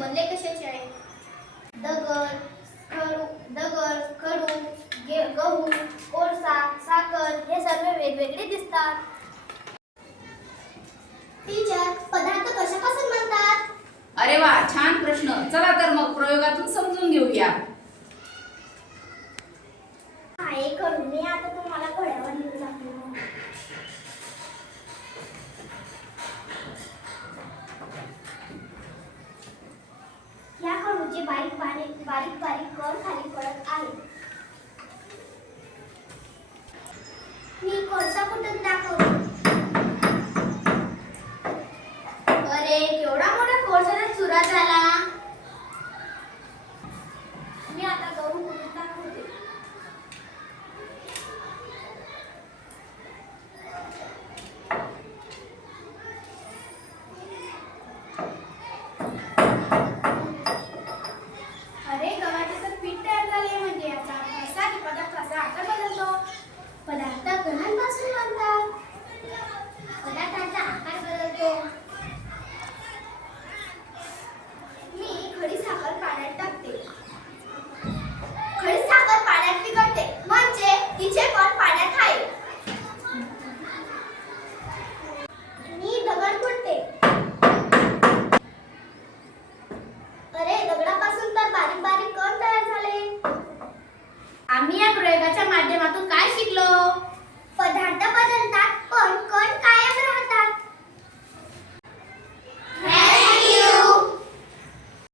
बनले कशाचे आहे? दगड, खडू, गहू, कोळसा, साखर हे सर्व वेगवेगळे दिसतात. टीचर, पदार्थ कशापासून बनतात? अरे वा, छान प्रश्न. चला तर मग प्रयोगातून समजून घेऊया. हा एक खडू मी आता तुम्हाला घड्यावर लिहून दाखवतो. या खडूचे बारीक बारीक कण खाली पडत आहेत. मी कोळसा कुटून दाखवतो.